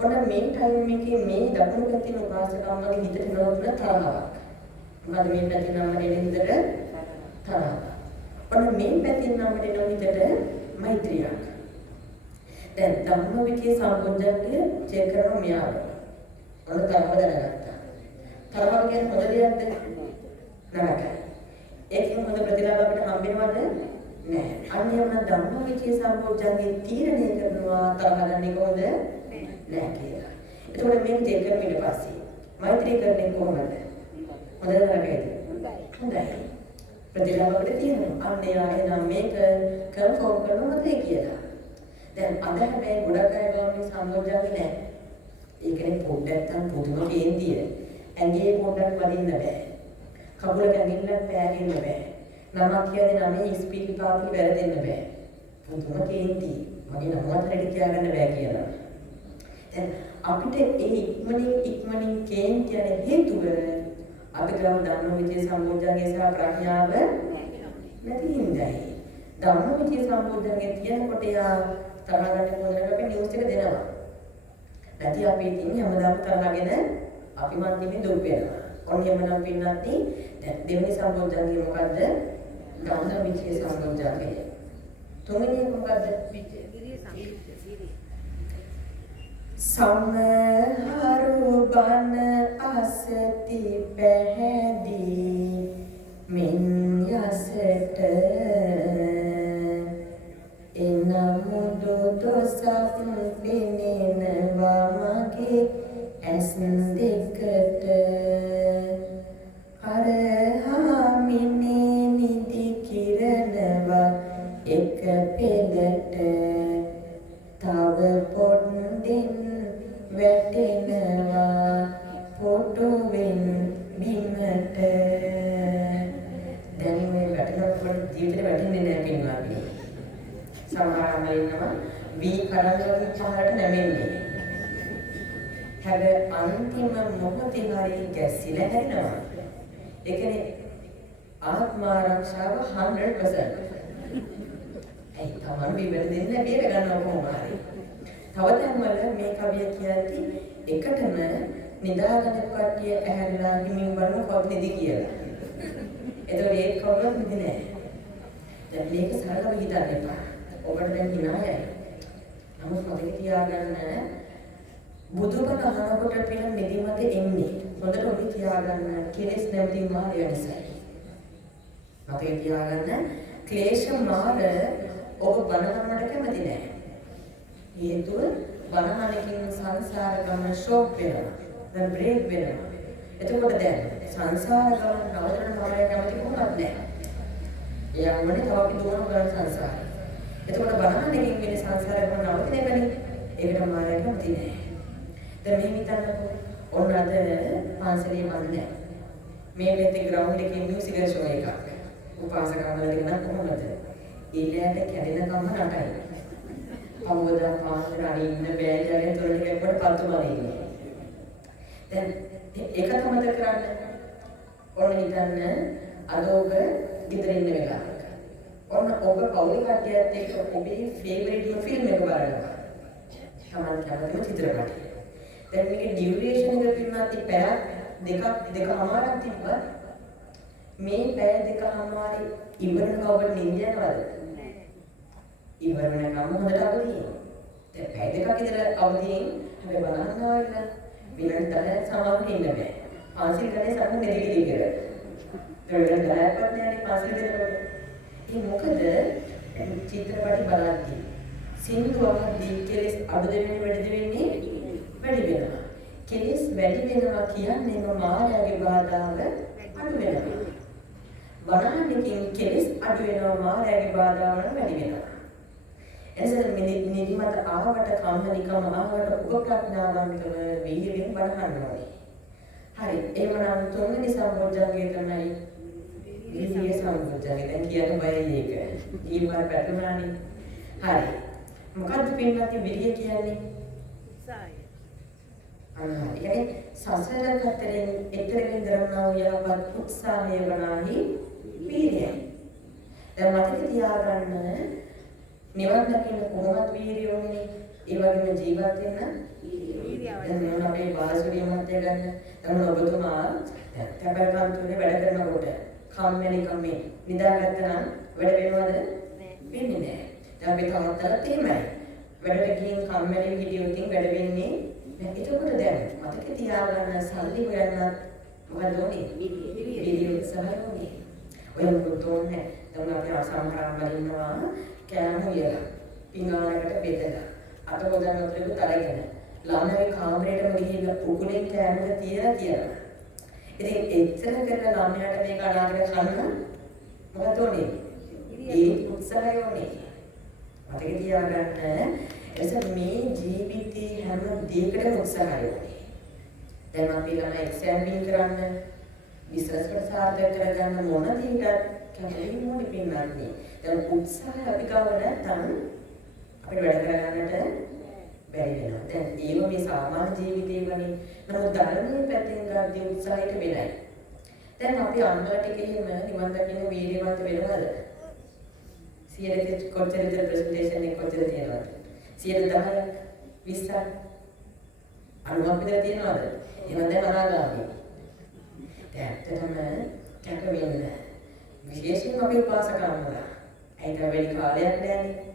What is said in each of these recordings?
ඔන්න මේ ටයිම් එකේ මේ දකුණු පැත්තේ උපාසකම්මගේ හිතට එනවා තරහවක්. මොකද මේ පැත්තේ නම් මගේ හිතට තරහවක්. ඔන්න මේ පැත්තේ නම් මගේ හිතට මෛත්‍රියක්. දැන් ධම්මවිචේ සම්බුද්ධත්වයේ චෙක් කරන මෙයාව. ඔන්න තරහ දැනගත්තා. තරහ කියන්නේ හොඳ දෙයක්ද? නරකයි. ඒකෙන් හොඳ ප්‍රතිලාභ අපිට හම්බෙනවද? නෑ. අන්න එවන ධම්මවිචේ සම්බුද්ධත්වයේ තීරණය කරනවා තරහ ගන්නේ කොහොමද? නෑ කියලා. එතකොට මේක චෙක් කරන ඊට පස්සේ මෛත්‍රී කරන්නේ කොහොමද? හොඳද නරකයිද? හොඳයි. ප්‍රතිලාභ අපිට තියෙනවා. අන්න එයා මේක කන්ෆර්ම් කරනවද කියලා. දැන් අද හැබැයි ගොඩක් අය ගාමින් සම්බෝධ්‍යන්නේ නැහැ. ඒ කියන්නේ පොඩ්ඩක් නම් පුදුම කේන්තිය. ඇඟේ පොඩ්ඩක් වදින්න බෑ. කකුල ගැඟිල්ලක් පෑගෙන්න බෑ. නමක් කියන්නේ නමේ ස්පීකර් පාටි වැරදෙන්න බෑ. පුදුම කේන්ති. මගේ නමවත් හරියට කියාගන්න බෑ කියලා. දැන් අපිට ඒ ඉක්මනින් කේන්ති යන හේතුව අපි ගාව ධම්මවිචේ සම්බෝධ්‍යගේ සහ ප්‍රඥාව නැති හින්දායි. ධම්මවිචේ සම්බෝධ්‍යගේ තියෙනකොට යා තරහ ගන්න මොනවාද අපි නිවුස් එක දෙනවා. නැති අපි ඉතින් හැමදාම තරහගෙන අපි මන්දිමේ දුක් වෙනවා. ඔන්න එමනම් පින්නත් දැන් දෙවෙනි සම්බෝධ්‍යංගේ මොකද්ද? ධම්මවිචේ සම්බෝධ්‍යංගේ. තුන්වෙනි මොකද්ද? සමහරු බන අසති පැහැදී මින් යසට එනමුදු දොසක් පෙනෙනවා මගේ ඇස් දෙකට හරහාමිනේ නිදි කිරනවා එක පෙළට තව පොඩ්ඩෙන් වැටෙනවා පොටුවෙන් බිමට දැන් මේ වැටෙනකොට ජීවිතේ වැටෙන්නේ නැහැ පින්වත්නි. සමහරවල් ඉන්නවා වී කරංගවල පහළට නැමෙන්නේ. හැබැයි අන්තිම මොහොතේ හරි ගැසිලා හැරෙනවා. ඒ කියන්නේ ආත්ම ආරක්ෂාව 100%. ඒ තමයි බිබර දෙන්න බේර ගන්නවා කොහොම හරි. තවදන්වල මේ කවිය කියද්දි එකටම නිදාගන්න කට්ටිය ඇහැරලා හිමින් බලන කොහොමද කියලා. ඒතකොට ඒක කවුරුත් නිදි නෑ. දැන් මේක සරලව හිතන්න එපා. ඔබට දැන් හිනායයි. නමුත් මතක තියාගන්න බුදුබණ අහනකොට පින නිදිමත එන්නේ. හොඳට ඔබ තියාගන්න කෙලෙස් නැවති මාර්ගය නිසායි. මතක තියාගන්න ක්ලේශ මාර්ග ඔබ බණහන්නට කැමති නෑ. හේතුව බණහනකින් සංසාර ගමන ෂොක් වෙනවා. දැන් බ්‍රේක් වෙනවා. එතකොට දැන් සංසාර ගමන නවතන මාර්ගය කැමති කොහොමද නෑ. එයා මොනේ තව අපි දුවන ගමන සංසාරය. එතකොට බණහනකින් වෙන සංසාර ගමන නවතින එකනේ. ඒකට මාර්ගය කැමති නෑ. දැන් මේ හිතන්නකෝ ඔන්න අද පාසලේ මන්නේ මේ වෙතේ ග්‍රවුන්ඩ් එකේ මියුසික් ෂෝ එකක්. උපාසකවලට නම් කොහොමද? ඊළඟට කැඩෙන කම නටයි. අවුවදා පාසලේ අරින්න බෑජාවෙන් තොරණ කෙනෙකුට පත්තු මරින්නේ. දැන් ඒක තමයි කරන්න. ඔන්න හිතන්න අද ඔබ ගෙදර ඉන්න වෙලාවක. ඔන්න ඔබ පෞලි කට්ටියත් එක්ක ඔබේ ෆේවරිට් ෆිල්ම් එක බලනවා. තමන් කැමතිම චිත්‍රපටය. දැන් මේකේ ඩියුරේෂන් එක පින්නත් පැය දෙකමාරක් තිබ්බත් මේ පැය දෙකමාරේ ඉවරනකව ඔබට නිින්ද යනවද? ඉවර වෙනකම් හොඳට අවදියි. දැන් පැය දෙකක් විතර අවදියෙන් හැබැයි බලන්නවා කියලා විනාඩි 10ක් සමාවෙන්න ඉන්න බෑ. පාසිල් ගන්නේ සම්ම නෙගිටිව් කියලා. ඒ වෙලාවට 10ක්වත් නෑනේ පාසිල් දෙනකොට. ඒ මොකද චිත්‍රපටි බලද්දී සින්දුවක් දී කෙලස් අඩු දෙවෙනි වැඩි වෙන්නේ වැඩි වෙනවා. කෙලස් වැඩි වෙනවා කියන්නේ මායාවේ බාධාව අඩු වෙනවා. බණහනකින් කෙලස් අඩු වෙනවා මායාවේ බාධාව වැඩි වෙනවා. එනිසා නිදිමත ආවට කම්මැලිකම ආවට උපකරණාවන්තව වීර්යයෙන් බණහන්න ඕනේ. හරි එහෙමනම් තුන්වෙනි සම්බෝධ්‍යංගය තමයි විරිය සම්බෝධ්‍යංගය. දැන් කියන්න බයයි ඒක. ඊළඟ පැතුනානේ. හරි. මොකද්ද පින්වත්නි විරිය කියන්නේ? يعني සසර කතරෙන් එතරම් දරනා වූ යහපත් උත්සාහය වනාහි වීර්යය. දැන් මතක තියාගන්න නිවන් දකින්න කොහොමද වීර්යය ඕනේ? ඒ වගේම ජීවත් වෙන්න දැන් අපේ බාලසූරිය මහත්තයා ගන්න. දැන් ඔබතුමා තැපැල් කන්තුනේ වැඩ කරනකොට කම්මැලි කමේ නිදාගත්තා නම් වැඩ වෙනවද? වෙන්නේ නැහැ. දැන් අපි තාත්තලාත් එහෙමයි. වැඩට ගිහින් කම්මැලි හිටියොත් වැඩ වෙන්නේ නැහැ. ඒකකොට දැන් මතක තියාගන්න සල්ලි හොයන්නත් මොකද ඕනේ? විදිය උත්සාහය ඕනේ. ඔය මොකද ඕනේ? දැන් අපි අසම්හරම් වලින්නවා කෑම උයලා පිඟානකට බෙදලා අත හොදන්නත් අරගෙන ළමයි කාමරේටම ගිහිල්ලා පුකුලෙන් කෑමක තියලා කියලා. ඉතින් එච්චර කරන ළමයාට මේක අනාගත කන්න මොකද ඕනේ? ඒ උත්සාහය ඕනේ. මතක තියාගන්න එස මේ ජීවිතේ හැම දෙයකටම උත්සාහය ඕනේ. දැන් අපි ළමයි එක්සෑම් බින් කරන්න බිස්නස් එකට සාර්ථක කරගන්න මොන දෙයකට කැමති මොනේ පින්නන්නේ. දැන් උත්සාහය අපි ගාව නැත්නම් අපිට වැඩ කරගන්නට බැරි වෙනවා. දැන් ඒව මේ සාමාන්‍ය ජීවිතේ වගේ නමුත් ධර්මයේ පැත්තෙන් ගන්න උත්සාහයට වෙනයි. දැන් අපි අම්මලා ටිකේම නිවන් දකින්න වීර්යවන්ත වෙනවද? 100 කොච්චර විතර ප්‍රසන්ටේෂන් එක කොච්චර තියෙනවද? 10ක් 20ක් අනුමත විතර තියෙනවද? එහෙනම් දැන් අනාගාමී. දැන් ඇත්තටම කැප වෙන්න විශේෂයෙන්ම අපි උපාසකම්මලා. ඒක වැඩි කාලයක් නෑනේ.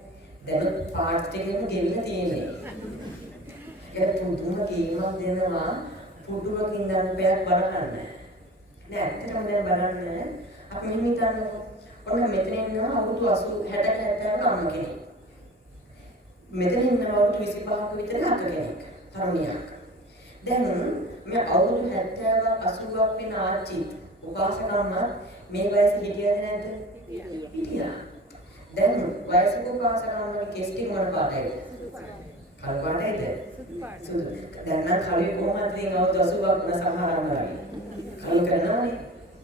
දැන් පාර්ට් එකේම ගෙවිලා තියෙන්නේ. ඒක පුදුම කීමක් දෙනවා පුදුමකින් ගන්න බෑක් බලන්න. නෑ ඇත්තටම දැන් බලන්න අපි මෙහෙම හිතන්නකො. ඔන්න මෙතන ඉන්නවා අවුරුදු 80 60 70 අම්ම කෙනෙක්. මෙතන ඉන්නවා අවුරුදු 25ක විතර අක්ක කෙනෙක්. තරුණියක්. දැන් මේ අවුරුදු 70ක් 80ක් වෙන ආච්චිත් උපාසකම්ම මේ වයසේ හිටියද නැද්ද? හිටියා. දැන් වයසක උපාසකම්මගේ කෙස් ටික මොන පාටයිද? කළු පාටයිද? සුදු. දැන් නම් කළුවේ කොහොමද ඉතින් අවුරුදු 80ක් වුණ සමහර අම්මලා. කළු කරනවනේ.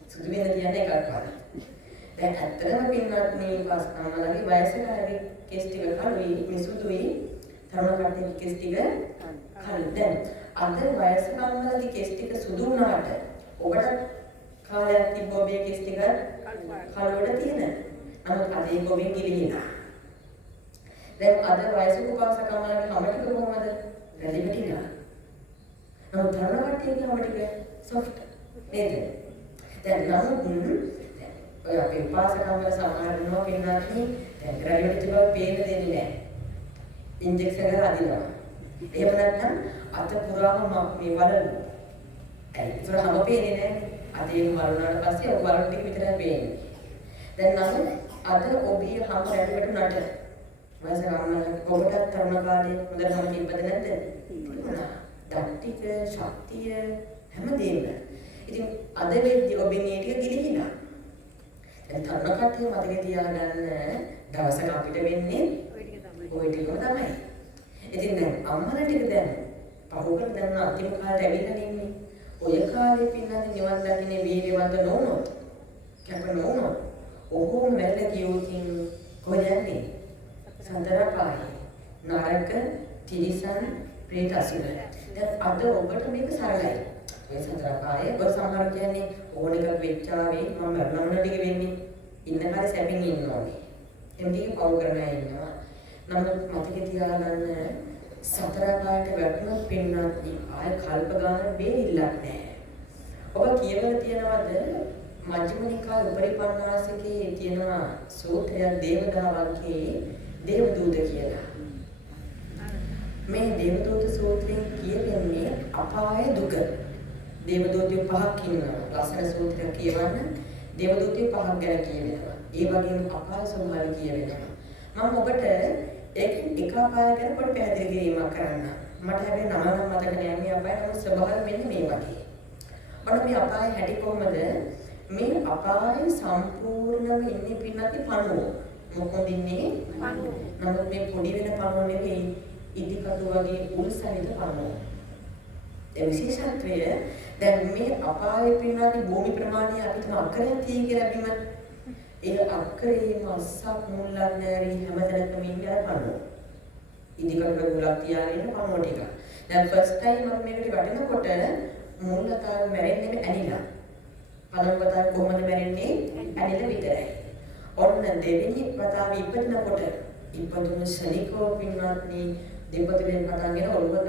සුදු වෙන කියන්නේ එකක් පාටයි. දැන් ඇත්තටම පින්නත් මේ උපාසකම්මලගේ වයසක හරි කෙස් ටික කළුයි මේ සුදුයි තරුණ කට්ටියගේ කෙස් ටික කළු. දැන් අද වයසකම්මලගේ කෙස් ටික සුදු වුණාට ඔබට කාලයක් තිබ්බ ඔබේ කෙස් ටික කළුවට තියෙන. නමුත් අද ඒක ඔබෙන් ගිලිහිලා. දැන් අද වයසක උපාසකම්මලගේ හැම ටික කොහොමද? වැඩි පිටිලා. නමුත් තරුණ කට්ටියගේ හැම ටික සොෆ්ට් නේද? දැන් නමුත් ඔය අපේ උපාසකම්මල සමහරනවා පින්නත් දැන් ග්‍රැජුවේට් තිබ්බා පේන්න දෙන්නේ නැහැ. ඉන්ජෙක්ෂන් එක අදිනවා. එහෙම නැත්නම් අත පුරාම මේ වලලු. ඒක හැම පේන්නේ නැහැ. අද ඒක වලුනාට පස්සේ ඔය වලලු ටික විතරයි පේන්නේ. දැන් නම් අද ඔබේ හැම රැඩියට නට. වයසකම්මල ඔබට තරුණ කාලේ හොඳට හැම තිබ්බද නැද්ද? තිබුණා. දක්ටික ශක්තිය හැමදේම. ඉතින් අද වෙද්දී ඔබේ මේ ටික ගිලිහිලා. දැන් තරුණ කට්ටිය මතක තියාගන්න දවසක අපිට වෙන්නේ ওই ටිකම තමයි. ඉතින් දැන් අම්මලා ටික දැන් පහුකර දැන් අන්තිම කාලේ ඇවිල්ලා ඉන්නේ. ඔය කාලේ පින්නන්නේ නිවන් දකින්නේ වීර්යවන්ත නොවුනොත් කැප නොවුනොත් ඔහොම වැල්ල කියෝකින් කොහෙද යන්නේ? සතර පායි නරක තිරිසන් ප්‍රේත අසුර. දැන් අද ඔබට මේක සරලයි. මේ සතර පාය ඔබ සමහර කියන්නේ ඕන එකක් වෙච්චාවේ මම මරණවන ටික වෙන්නේ ඉන්න කාලේ සැපින් ඉන්න ඕනේ. එම්ටික පව් කරගෙන ඉන්නවා. නමුත් මතක තියාගන්න සතර පායට වැටුණොත් පින්නත් ආය කල්ප ගන්න බේරිල්ලක් නැහැ. ඔබ කියවල තියනවද මජ්ක්‍ධිම නිකාය උපරිපන්නාසකේ තියෙනවා සූත්‍රයක් දේවදාවන්ගේ දේවදූත කියලා. මේ දේවදූත සූත්‍රයෙන් කියවෙන්නේ අපාය දුක. දේවදූතයෝ පහක් ඉන්නවා. ලස්සන සූත්‍රයක් කියවන්න දේවදූතයෝ පහක් ගැන කියවෙනවා. ඒ වගේම අපාය ස්වභාවය කියවෙනවා. මම ඔබට එක අපාය ගැන පොඩි පැහැදිලි කිරීමක් කරන්න. මට හැබැයි නම නම් මතක නෑ මේ අපාය නම් ස්වභාවය මෙන්න මේ වගේ. ඔන්න මේ අපාය හැටි කොහමද? මේ අපායේ සම්පූර්ණම ඉන්නේ පින්නත් පණුව. මොකද ඉන්නේ පණුව. නමුත් මේ පොඩි වෙන පණුව නෙවෙයි ඉදිකටු වගේ උල් සහිත පණුව. ඒ විශේෂත්වය දැන් මේ අපායේ පින්නත් භූමි ප්‍රමාණය අපිට අක්කරයක් තියෙයි කියලා බිම ඒ අක්කරේ මස්සක් මුල්ලක් නැරි හැමතැනකම ඉන්නේ පණුව. ඉදිකටු ගුලක් තියාගෙන පණුව ටික. දැන් ෆස්ට් ටයිම් මම මේකට වටිනකොට මුල්ලතාව මැරෙන්නේ ඇනිලා. පළමු වතාවේ කොහොමද මැරෙන්නේ? ඇනිලා විතරයි. ඔන්න දෙවෙනි වතාවේ ඉපදිනකොට ඉපදුණු ශනිකෝ පින්වත්නි දෙපතුලෙන් පටන්ගෙන ඔළුව